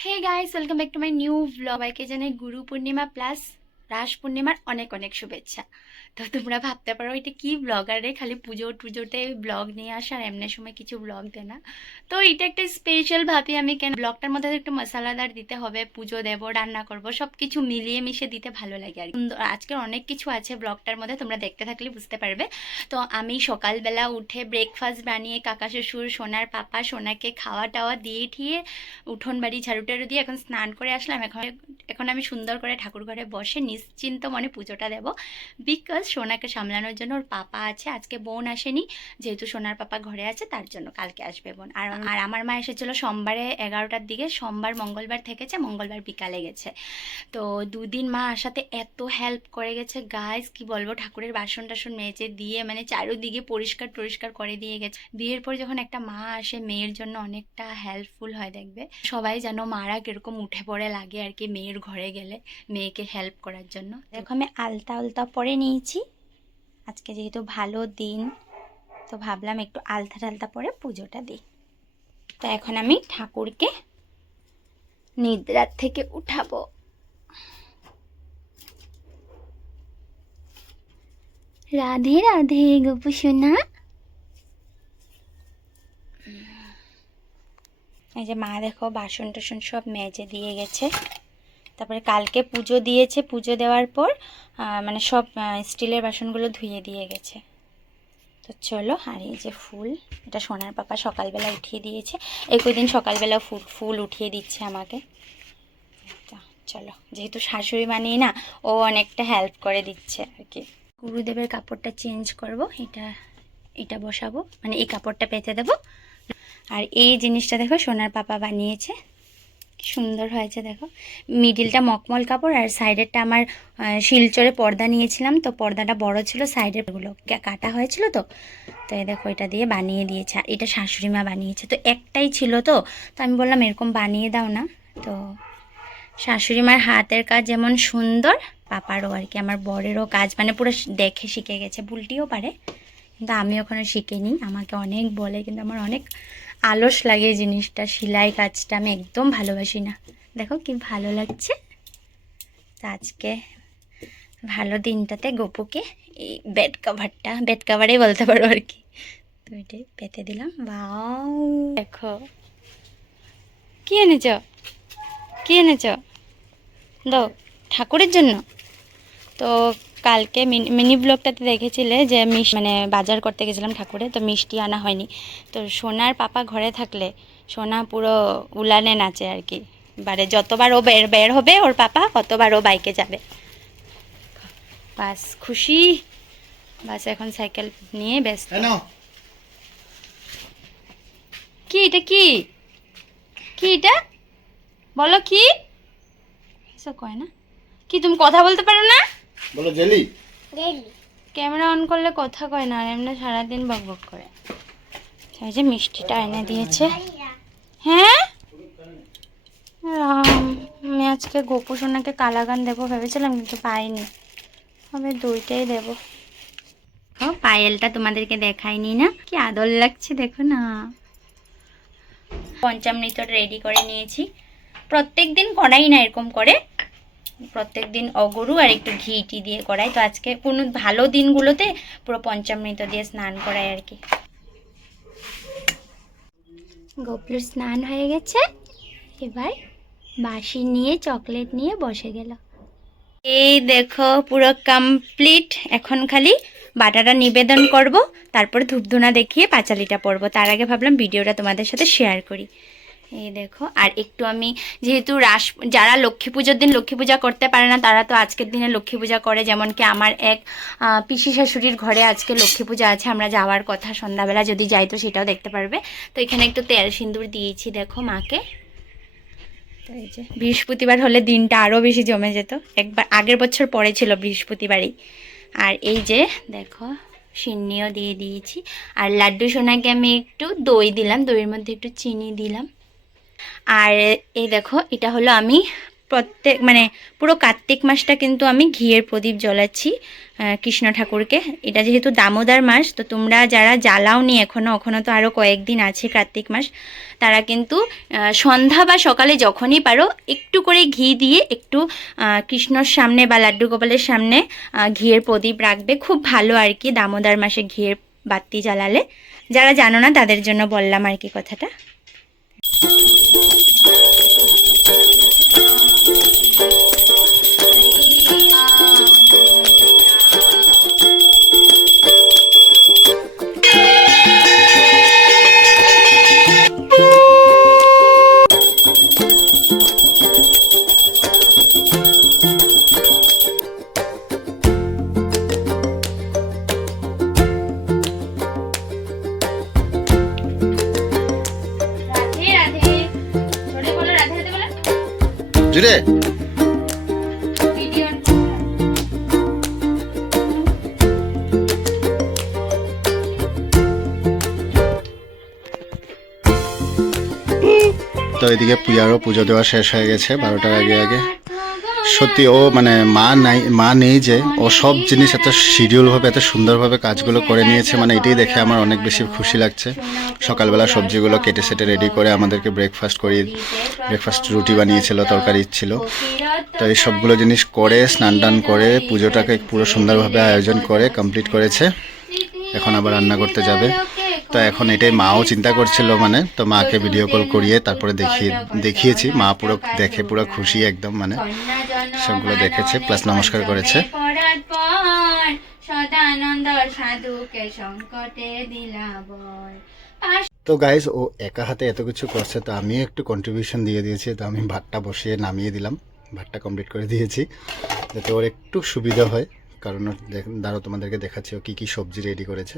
Hey guys, welcome back to my new blog. সবাইকে জানাই Guru Purnima plus রাস পূর্ণিমার অনেক অনেক শুভেচ্ছা। তো তোমরা ভাবতে পারো এটা কি ব্লগারে খালি পুজো টুজোতে ব্লগ নিয়ে আসা আর এমনি সময় কিছু ব্লগ দেয় না। তো এটা একটা স্পেশাল ভাবি আমি, কেন ব্লগটার মধ্যে একটু মশলাদার দিতে হবে, পুজো দেব, রান্না করব, সব কিছু মিলিয়ে মিশে দিতে ভালো লাগে আর আজকে অনেক কিছু আছে ব্লগটার মধ্যে, তোমরা দেখতে থাকলে বুঝতে পারবে। তো আমি সকালবেলা উঠে ব্রেকফাস্ট বানিয়ে কাকা শ্বশুর সোনার পাপা সোনাকে খাওয়া টাওয়া দিয়ে ঠিয়ে উঠোন বাড়ি ঝাড়ু টাড়ু দিয়ে এখন স্নান করে আসলাম। এখন আমি সুন্দর করে ঠাকুর ঘরে বসে নিশ্চিন্ত মনে পুজোটা দেব। বিকজ সোনাকে সামলানোর জন্য ওর পাপা আছে, আজকে বোন আসেনি, যেহেতু সোনার পাপা ঘরে আছে তার জন্য কালকে আসবে বোন। আর আমার মা এসেছিলো সোমবারে 11টার দিকে, সোমবার মঙ্গলবার থেকেছে, মঙ্গলবার বিকালে গেছে। তো দুদিন মা আসাতে এত হেল্প করে গেছে গাইস, কি বলবো, ঠাকুরের বাসন টাসন মেজে দিয়ে মানে চারোদিকে পরিষ্কার টরিষ্কার করে দিয়ে গেছে। বিয়ের পর যখন একটা মা আসে মেয়ের জন্য অনেকটা হেল্পফুল হয়, দেখবে সবাই যেন মারা কিরকম উঠে পড়ে লাগে আর কি মেয়ের ঘরে গেলে মেয়েকে হেল্প করার জন্য। দেখো আমি আলতা আলতা পরে নিয়েছি, আজকে যেহেতু ভালো দিন তো ভাবলাম একটু আলতা টালতা পরে পুজোটা দিই। তো এখন আমি ঠাকুরকে নিদ্রার থেকে উঠাবো। রাধে রাধে গপু সোনা। এই যে মা দেখো বাসন টাসন সব মেজে দিয়ে গেছে, তারপরে কালকে পুজো দিয়েছে, পুজো দেওয়ার পর মানে সব স্টিলের বাসনগুলো ধুয়ে দিয়ে গেছে। তো চলো, আর এই যে ফুল, এটা সোনার পাপা সকালবেলা উঠিয়ে দিয়েছে, এই কদিন সকালবেলা ফুল উঠিয়ে দিচ্ছে আমাকে। তো চলো, যেহেতু শাশুড়ি বানিয়ে না, ও অনেকটা হেল্প করে দিচ্ছে আর কি। গুরুদেবের কাপড়টা চেঞ্জ করব, এটা বসাবো, মানে এই কাপড়টা পেতে দেবো। আর এই জিনিসটা দেখো সোনার পাপা বানিয়েছে, সুন্দর হয়েছে দেখো, মিডিলটা মকমল কাপড় আর সাইডেরটা আমার শিলচরে পর্দা নিয়েছিলাম, তো পর্দাটা বড় ছিল, সাইডেরগুলো কাটা হয়েছিল। তো তো এই দেখো এটা দিয়ে বানিয়ে দিয়েছে, আর এটা শাশুড়ি মা বানিয়েছে, তো একটাই ছিল। তো তো আমি বললাম এরকম বানিয়ে দাও না। তো শাশুড়ি মার হাতের কাজ যেমন সুন্দর, পাপারও আর কি, আমার বরেরও কাজ মানে পুরো দেখে শিখে গেছে, বুলটিও পারে, কিন্তু আমি ওখানে শিখিনি, আমাকে অনেক বলে, কিন্তু আমার অনেক আলস লাগে এই জিনিসটা, সেলাই কাজটা আমি একদম ভালোবাসি না। দেখো কি ভালো লাগছে। তো আজকে ভালো দিনটাতে গপুকে এই বেড কাভারেই বলতে পারো আর কি, তো এটাই পেতে দিলাম। বাও দেখো কি এনেছ, কি এনেছ, দাও ঠাকুরের জন্য। তো কালকে মিনি ব্লগটাতে দেখেছিলে যে মানে বাজার করতে গেছিলাম ঠাকুরে, তো মিষ্টি আনা হয়নি। তো সোনার পাপা ঘরে থাকলে সোনা পুরো উলানে নাচে আর কি, বারে যতবার ও বের হবে ওর পাপা ততবার ও বাইকে যাবে, বাস খুশি। বাস এখন সাইকেল নিয়ে ব্যস্ত। কি এটা, কি কি এটা বলো, কি এসব কয় না, কি তুমি কথা বলতে পারো না? বলো জেলি। ক্যামেরা অন করলে কথা কয় না, আর এমনি সারাদিন বক বক করে। এই যে মিষ্টিটা এনে দিয়েছে। হ্যাঁ আমি আজকে গোপু সোনাকে কালাগান দেবো ভেবেছিলাম, কিন্তু পাইনি, আমি দুইটাই দেবো। পায়েলটা তোমাদেরকে দেখাইনি না, কি আদর লাগছে দেখো না। পঞ্চামৃত রেডি করে নিয়েছি, প্রত্যেক দিন করাই না এরকম করে, প্রত্যেক দিন অগরু আর একটু ঘি টি দিয়ে করাই, তো আজকে কোনো ভালো দিনগুলোতে পুরো পঞ্চামৃত দিয়ে স্নান করাই আর কি। গোপলুর স্নান হয়ে গেছে, এবার বাসি নিয়ে চকলেট নিয়ে বসে গেল। এই দেখো পুরো কমপ্লিট, এখন খালি বাটাটা নিবেদন করব, তারপর ধূপধুনা দেখিয়ে পাঁচালিটা পরবো। তার আগে ভাবলাম ভিডিওটা তোমাদের সাথে শেয়ার করি। এই দেখো, আর একটু আমি যেহেতু যারা লক্ষ্মী পুজোর দিন লক্ষ্মী পূজা করতে পারে না, তারা তো আজকের দিনে লক্ষ্মী পূজা করে, যেমন কি আমার এক পিসি শাশুড়ির ঘরে আজকে লক্ষ্মী পূজা আছে, আমরা যাওয়ার কথা সন্ধ্যাবেলা, যদি যাই তো সেটাও দেখতে পারবে। তো এখানে একটু তেল সিঁদুর দিয়েছি দেখো মাকে। তো এই যে বৃহস্পতিবার হলে দিনটা আরও বেশি জমে যেত, একবার আগের বছর পরে ছিল বৃহস্পতিবারই। আর এই যে দেখো সিন্নিও দিয়ে দিয়েছি, আর লাড্ডু সোনাকে আমি একটু দই দিলাম, দইয়ের মধ্যে একটু চিনি দিলাম। আর এই দেখো এটা হলো আমি প্রত্যেক মানে পুরো কার্তিক মাসটা কিন্তু আমি ঘিয়ের প্রদীপ জ্বলাচ্ছি কৃষ্ণ ঠাকুরকে। এটা যেহেতু দামোদর মাস, তো তোমরা যারা জ্বালাওনি এখনও তো আরও কয়েকদিন আছে কার্তিক মাস, তারা কিন্তু সন্ধ্যা বা সকালে যখনই পারো একটু করে ঘি দিয়ে একটু কৃষ্ণর সামনে বা লাড্ডু গোপালের সামনে ঘিয়ের প্রদীপ রাখবে। খুব ভালো আর কি দামোদর মাসে ঘিয়ের বাতি জ্বালালে। যারা জানো না তাদের জন্য বললাম আর কি কথাটা। জুড়ে তো এদিকে পূজারও পুজো দেওয়া শেষ হয়ে গেছে 12টার আগে। সত্যি ও মানে মা নেই যে ও সব জিনিস এত শিডিউলভাবে এত সুন্দরভাবে কাজগুলো করে নিয়েছে, মানে এটাই দেখে আমার অনেক বেশি খুশি লাগছে। সকালবেলা সবজিগুলো কেটে সেটে রেডি করে আমাদেরকে ব্রেকফাস্ট রুটি বানিয়েছিল, তরকারি ছিল। তো এই সবগুলো জিনিস করে স্নান টান করে পুজোটাকে পুরো সুন্দরভাবে আয়োজন করে কমপ্লিট করেছে। এখন আবার রান্না করতে যাবে। তো এখন এটাই মাও চিন্তা করছিল, মানে তো মাকে ভিডিও কল করিয়ে তারপরে দেখিয়েছি। মা পুরো দেখে পুরো খুশি একদম, মানে সবগুলো দেখেছে প্লাস নমস্কার করেছে। তো গাইস ও একা হাতে এত কিছু করছে, তো আমি একটু কন্ট্রিবিউশন দিয়ে দিয়েছি। তো আমি ভাতটা বসিয়ে নামিয়ে দিলাম, ভাতটা কমপ্লিট করে দিয়েছি যাতে ওর একটু সুবিধা হয়। কারণ দাঁড়াও তোমাদেরকে দেখাচ্ছি ও কী কী সবজি রেডি করেছে।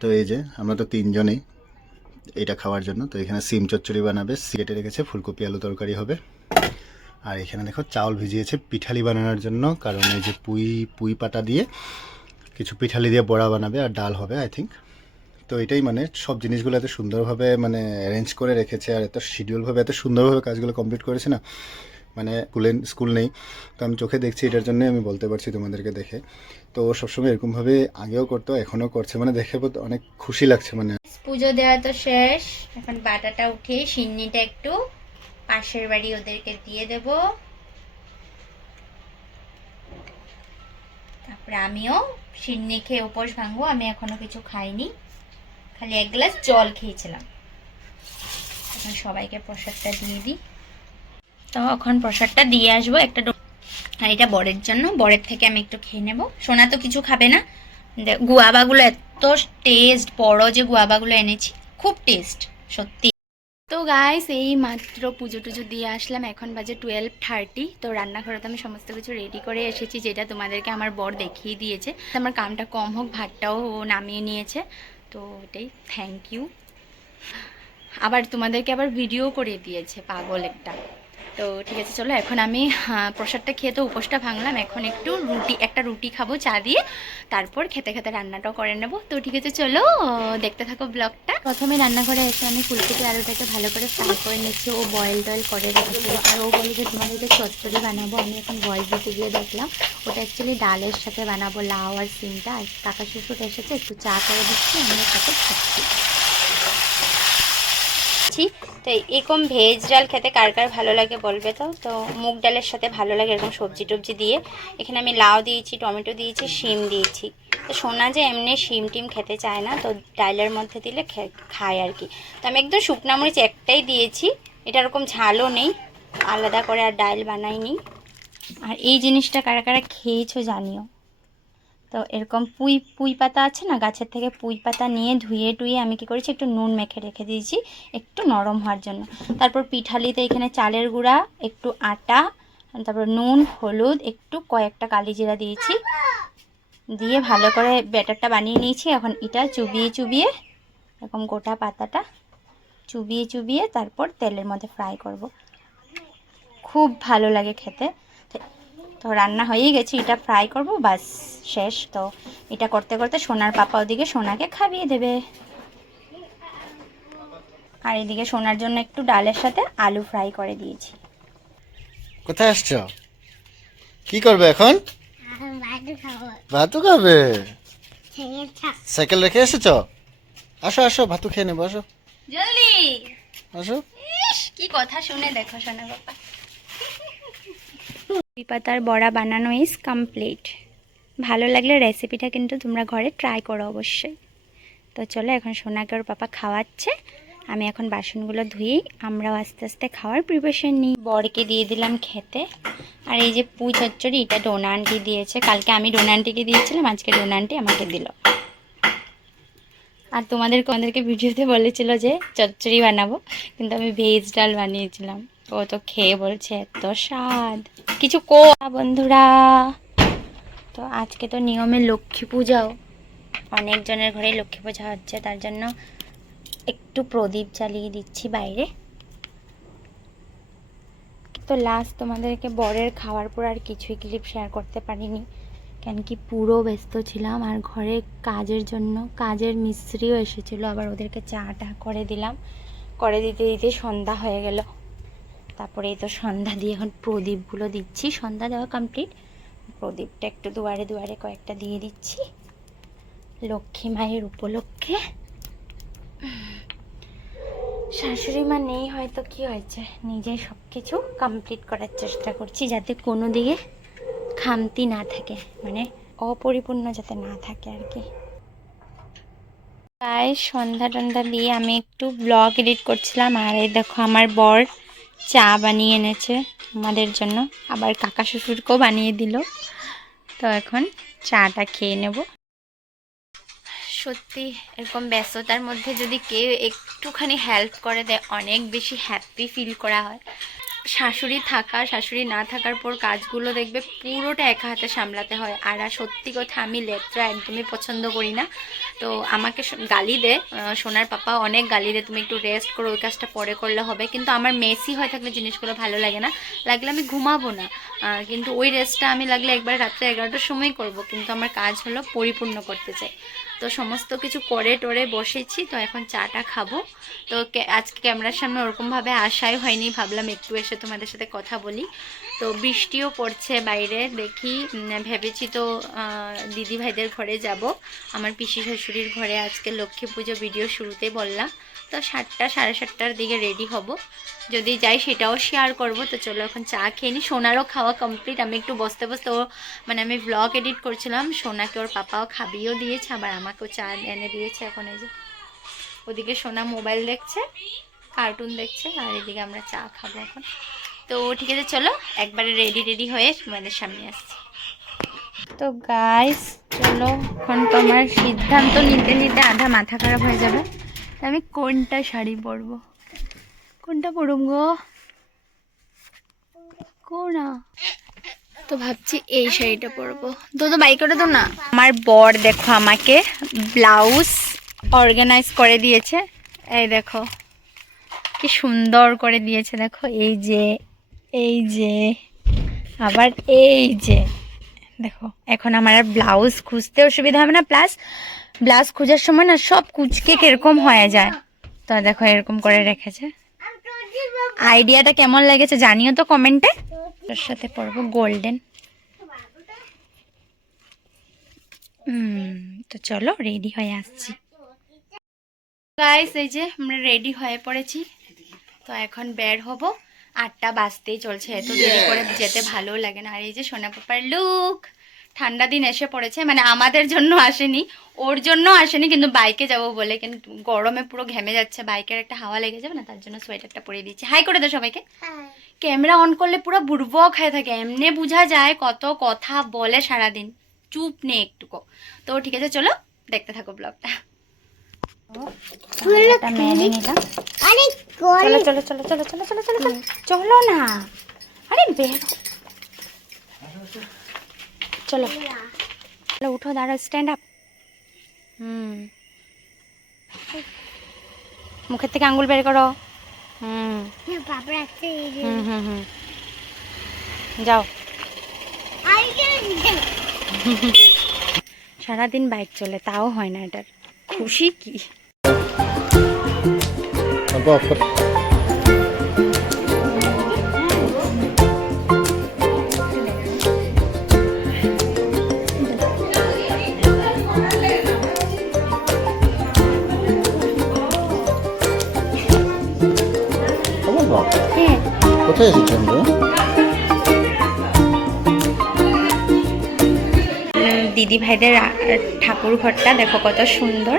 তো এই যে আমরা তো তিনজনেই এটা খাওয়ার জন্য। তো এখানে সিম চচ্চড়ি বানাবে, কেটে রেখেছে, ফুলকপি আলু তরকারি হবে। আর এখানে দেখো চাউল ভিজিয়েছে পিঠালি বানানোর জন্য, কারণ এই যে পুঁই পাতা দিয়ে কিছু পিঠালি দিয়ে বড়া বানাবে, আর ডাল হবে আই থিঙ্ক। তো এটাই মানে সব জিনিসগুলো এত সুন্দরভাবে মানে অ্যারেঞ্জ করে রেখেছে, আর এত শিডিউলভাবে এত সুন্দরভাবে কাজগুলো কমপ্লিট করেছে না, মানে স্কুল নেই। তো আমি চোখে দেখছি, এটার জন্যই আমি বলতে পারছি তোমাদেরকে দেখে। তো ও সবসময় এরকমভাবে আগেও করতো, এখনও করছে, মানে দেখে অনেক খুশি লাগছে। মানে পুজো দেওয়া তো শেষ, এখন বাটাটা উঠিয়ে সিন্নিটা একটু পাশের বাড়ি ওদেরকে দিয়ে দেব। তারপরে আমিও সিন্নি খেয়ে উপোস ভাঙবো। আমি এখনো কিছু খাইনি, খালি 1 গ্লাস জল খেয়েছিলাম। এখন সবাইকে প্রসাদটা দিয়ে দিই। তো এখন প্রসাদটা দিয়ে আসবো একটা, আর এটা বরের জন্য, বরের থেকে আমি একটু খেয়ে নেব। সোনা তো কিছু খাবে না। গুয়াবাগুলো এত টেস্ট, বড় যে গুয়াবাগুলো এনেছি, খুব টেস্ট সত্যি। তো গাইস এই মাত্র পুজো টুজো দিয়ে আসলাম, এখন বাজে 12:30। তো রান্নাঘরে তো আমি সমস্ত কিছু রেডি করে এসেছি, যেটা তোমাদেরকে আমার বর দেখিয়ে দিয়েছে। আমার কামটা কম হোক, ভাতটাও নামিয়ে নিয়েছে, তো এটাই থ্যাংক ইউ। আবার তোমাদেরকে আবার ভিডিও করে দিয়েছে, পাগল একটা। তো ঠিক আছে, চলো এখন আমি প্রসাদটা খেয়ে তো উপোসটা ভাঙলাম, এখন একটু একটা রুটি খাবো চা দিয়ে, তারপর খেতে খেতে রান্নাটাও করে নেবো। তো ঠিক আছে, চলো দেখতে থাকো ব্লগটা। প্রথমে রান্নাঘরে এসে আমি ফুলকপি আলুটাকে ভালো করে ফ্রাই করে নিচ্ছি। ও বয়েল করে রেখেছিল, আর ও বলে যে তোমাদেরকে চচ্চড়ি বানাবো। আমি এখন ভয়েস দিতে গিয়ে দেখলাম ওটা অ্যাকচুয়ালি ডালের সাথে বানাবো, লাউ আর সিমটা। আর কাকা শ্বশুর এসেছে, একটু চা করে দিচ্ছি, আমি ওর সাথে খাচ্ছি। তো এরকম ভেজ ডাল খেতে কার কার ভালো লাগে বলবে। তো মুগ ডালের সাথে ভালো লাগে এরকম সবজি টবজি দিয়ে। এখানে আমি লাউ দিয়েছি, টমেটো দিয়েছি, শিম দিয়েছি। তো সোনা যে এমনি শিম টিম খেতে চায় না, তো ডালের মধ্যে দিলে খায় আর কি। তো আমি একদম শুকনা মরিচ একটাই দিয়েছি, এটা এরকম ঝালও নেই, আলাদা করে আর ডাল বানাইনি। আর এই জিনিসটা কারা কারা খেয়েছো জানিও। তো এরকম পুঁই পাতা আছে না, গাছের থেকে পুঁই পাতা নিয়ে ধুয়ে আমি কি করেছি, একটু নুন মেখে রেখে দিয়েছি একটু নরম হওয়ার জন্য। তারপর পিঠালিতে এখানে চালের গুঁড়া, একটু আটা, তারপর নুন, হলুদ, একটু কয়েকটা কালি জিরা দিয়েছি, দিয়ে ভালো করে ব্যাটারটা বানিয়ে নিয়েছি। এখন এটা চুবিয়ে এরকম গোটা পাতাটা চুবিয়ে তারপর তেলের মধ্যে ফ্রাই করব। খুব ভালো লাগে খেতে। তো রান্না হয়েই গেছে, এটা ফ্রাই করব, বাস শেষ। তো এটা করতে করতে সোনার পাপা ওদিকে সোনাকে খাইয়ে দেবে। আর এদিকে সোনার জন্য একটু ডালের সাথে আলু ফ্রাই করে দিয়েছি। কোথায় আসছো? কি করবে এখন? ভাতু খাবে। সাইকেল রেখে এসেছো? আসো আসো, ভাতু খেয়ে নেবো, আসো জলদি আসো। ইস, কি কথা শুনে দেখো সোনা বাবা। পুঁই পাতার বড়া বানানো ইজ কমপ্লিট। ভালো লাগলে রেসিপিটা কিন্তু তোমরা ঘরে ট্রাই করো অবশ্যই। তো চলো এখন সোনাকে ওর পাপা খাওয়াচ্ছে, আমি এখন বাসনগুলো ধুই, আমরাও আস্তে আস্তে খাওয়ার প্রিপারেশন নিই। বরকে দিয়ে দিলাম খেতে। আর এই যে পুঁই চচ্চড়ি, এটা ডোনা আন্টি দিয়েছে, কালকে আমি ডোনা আন্টিকে দিয়েছিলাম, আজকে ডোনা আন্টি আমাকে দিল। আর তোমাদেরকে ভিডিওতে বলেছিল যে চচ্চড়ি বানাবো, কিন্তু আমি ভেজ ডাল বানিয়েছিলাম। ও তো খেয়ে বলছে এত স্বাদ, কিছু বন্ধুরা। তো আজকে তো নিয়মে লক্ষ্মী পূজাও, অনেকজনের ঘরে লক্ষ্মী পূজা হচ্ছে, তার জন্য একটু প্রদীপ জ্বালিয়ে দিচ্ছি বাইরে। তো লাস্ট তোমাদেরকে বরের খাওয়ার পর আর কিছুই ক্লিপ শেয়ার করতে পারিনি, কেন কি পুরো ব্যস্ত ছিলাম। আর ঘরে কাজের জন্য কাজের মিস্ত্রিও এসেছিলো, আবার ওদেরকে চাটা করে দিলাম, করে দিতে দিতে সন্ধ্যা হয়ে গেল। তারপরে এই তো সন্ধ্যা দিয়ে এখন প্রদীপগুলো দিচ্ছি, সন্ধ্যা দেওয়া কমপ্লিট। প্রদীপটা একটু দুয়ারে দুয়ারে কয়েকটা দিয়ে দিচ্ছি লক্ষ্মী মায়ের উপলক্ষে। শাশুড়ি মা নেই হয়তো, কি হয়েছে, নিজে সব কিছু কমপ্লিট করার চেষ্টা করছি, যাতে কোনো দিকে খামতি না থাকে, মানে অপরিপূর্ণ যাতে না থাকে আর কি। তাই সন্ধ্যা টন্ধা দিয়ে আমি একটু ব্লগ এডিট করছিলাম। আর এই দেখো আমার বর চা বানিয়ে এনেছে আমাদের জন্য, আবার কাকা শ্বশুরকেও বানিয়ে দিল। তো এখন চাটা খেয়ে নেব। সত্যি এরকম ব্যস্ততার মধ্যে যদি কেউ একটুখানি হেল্প করে দেয়, অনেক বেশি হ্যাপি ফিল করা হয়। শাশুড়ি থাকা শাশুড়ি না থাকার পর কাজগুলো দেখবে পুরোটা একা হাতে সামলাতে হয়। আর সত্যি কথা, আমি লেট্রা একদমই পছন্দ করি না। তো আমাকে গালি দে, সোনার পাপা অনেক গালি দে, তুমি একটু রেস্ট করো, ওই কাজটা পরে করলে হবে। কিন্তু আমার মেসি হয়ে থাকলে জিনিসগুলো ভালো লাগে না, লাগলে আমি ঘুমাবো না, কিন্তু ওই রেস্টটা আমি লাগলে একবার রাত্রে 11টার সময় করব, কিন্তু আমার কাজ হলো পরিপূর্ণ করতে চাই। তো সমস্ত কিছু করে টোরে বসেছি, তো এখন চাটা খাবো। তো আজকে ক্যামেরার সামনে ওরকমভাবে আসাই হয়নি, ভাবলাম একটু এসে তোমাদের সাথে কথা বলি। তো বৃষ্টিও পড়ছে বাইরে, দেখি ভেবেছি তো দিদি ভাইদের ঘরে যাব, আমার পিসি শাশুড়ির ঘরে। আজকে লক্ষ্মী পুজো ভিডিও শুরুতেই বললাম, তো 7টা সাড়ে 7টার দিকে রেডি হব, যদি যাই সেটাও শেয়ার করব। তো চলো এখন চা খেয়ে নিই। সোনারও খাওয়া কমপ্লিট, আমি একটু বসতে বসতে মানে আমি ব্লগ এডিট করছিলাম, সোনাকে ওর পাপাও খাবিয়েও দিয়েছে, আবার আমাকেও চা এনে দিয়েছে। এখন এই যে ওদিকে সোনা মোবাইল দেখছে, কার্টুন দেখছে, আর এদিকে আমরা চা খাবো এখন। তো ঠিক আছে, চলো একবারে রেডি হয়ে তোমাদের সামনে আসছি। তো গাইস চলো, এখন তোমার সিদ্ধান্ত নিতে নিতে আধা মাথা খারাপ হয়ে যাবে, আমি কোনটা শাড়ি পরবো, কোনটা পরুম গো, কোনা। তো ভাবছি এই শাড়িটা পরবো। তো বাইকটা তো না, আমার বর দেখো আমাকে ব্লাউজ অর্গানাইজ করে দিয়েছে, এই দেখো কি সুন্দর করে দিয়েছে, দেখো এই যে আবার এই যে দেখো। এখন আমার আর ব্লাউজ খুঁজতে অসুবিধা হবে না, প্লাস ব্লাউজ খোঁজার সময় না সব কুচকে কিরকম হয়ে যায়। তো দেখো এরকম করে রেখেছে। আইডিয়াটা কেমন লেগেছে জানিও তো কমেন্টে। ওর সাথে পরবো গোল্ডেন। তো চলো রেডি হয়ে আসছি। গাইস এই যে আমরা রেডি হয়ে পড়েছি, তো এখন বের হব। 8টা বাজতেই চলছে, এত দেরি করে যেতে ভালো লাগে না। আর এই যে সোনা পাপার লুক, ঠান্ডা দিন এসে পড়েছে, মানে আমাদের জন্য আসেনি, ওর জন্য আসেনি, কিন্তু বাইকে যাব বলে, কিন্তু গরমে পুরো ঘেমে যাচ্ছে, বাইকের একটা হাওয়া লেগে যাবে না, তার জন্য সোয়েটারটা পরিয়ে দিচ্ছি। হাই করে দাও সবাইকে। ক্যামেরা অন করলে পুরো বুড়বক হয়ে থাকে, এমনি বোঝা যায় কত কথা বলে সারাদিন, চুপ নেই একটুকু। তো ঠিক আছে চলো দেখতে থাকো ব্লগটা। মেনে নিলাম, চলো চলো চলো চলো চলো চলো চলো চলো না, আরে বের চলো চলো, উঠো, দাঁড়াও, স্ট্যান্ড আপ। মুখের থেকে আঙ্গুল বের করো। যাও। সারাদিন বাইক চলে, তাও হয় না, এটার খুশি কি। হ্যাঁ কোথায় এসেছি আমরা? দিদি ভাইদের ঠাকুর ঘরটা দেখো কত সুন্দর।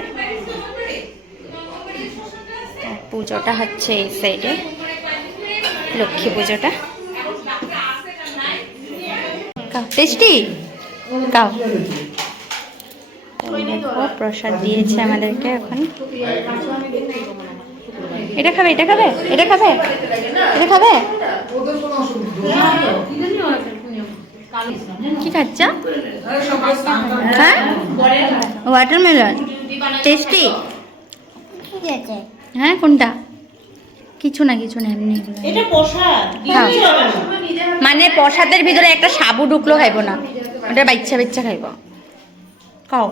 আর পুজোটা হচ্ছে এই সাইডে, লক্ষ্মী পুজোটা। টেস্টি খাও। দেখো প্রসাদ দিয়েছে আমাদেরকে এখন। এটা খাবে, এটা খাবে, এটা খাবে, এটা খাবে। কি খাচ্ছ? হ্যাঁ ওয়াটারমেলন টেস্টি। হ্যাঁ কোনটা? কিছু না কিছু না, এমনি খাও। মানে প্রসাদের ভিতরে একটা সাবু ঢুকলো খাইবো না, ওটা বাচ্চা বাচ্চা খাইব। খাও।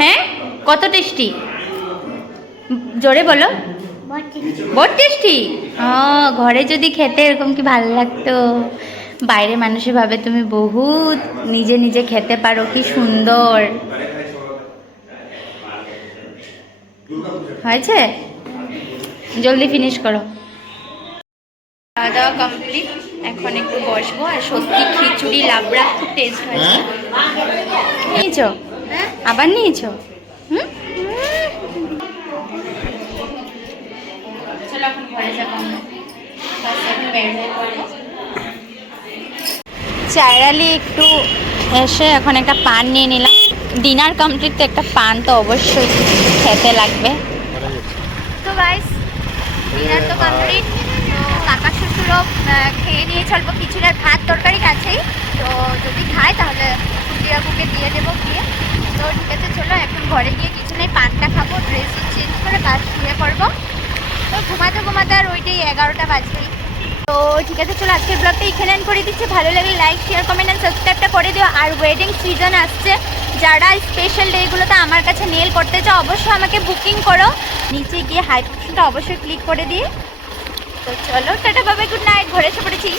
হ্যাঁ কত টেস্টি, জোরে বলো। বহুত টেস্টি। ঘরে যদি খেতে এরকম কি ভালো লাগতো। বাইরে মানুষে ভাবে তুমি বহুত নিজে নিজে খেতে পারো, কি সুন্দর হয়েছে। জলদি ফিনিশ করো। খাওয়া দাওয়া কমপ্লিট, এখন একটু বসবো। আর সত্যি খিচুড়ি লাবড়া খুব টেস্ট হয়েছে। নিয়েছো? আবার নিয়েছো? হুম, চলো এখন ঘরে যাবো। চাইরালি একটু এসে এখন একটা পান নিয়ে নিলাম। ডিনার কমপ্লিট, তো একটা পান তো অবশ্যই খেতে লাগবে। তো গাইস ডিনার তো কমপ্লিট। তো কাকা শ্বশুরও খেয়ে নিয়ে চলবো। খিচুড়ি আর ভাত তরকারি আছেই, তো যদি খায় তাহলে কুটিয়াকুকে দিয়ে দেবো গিয়ে। তো ঠিক আছে চলো এখন ঘরে গিয়ে কিছু নেই, পানটা খাবো, ড্রেস চেঞ্জ করে বাস শুয়ে পড়বো। তো ঘুমাতে ঘুমাতে আর ওইটাই 11টা বাজবেই। তো ঠিক আছে চলো আজকের ব্লগটা এখানে এন্ড করে দিচ্ছি। ভালো লাগলে লাইক শেয়ার কমেন্ট অ্যান্ড সাবস্ক্রাইবটা করে দিও। আর ওয়েডিং সিজন আসছে, যারা স্পেশাল ডেগুলোতে আমার কাছে নেল করতে চাও অবশ্যই আমাকে বুকিং করো। নিচে গিয়ে হাই অপশনটা অবশ্যই ক্লিক করে দিয়ে। তো চলো tata bye bye, good night. ঘরে এসে পড়েছি।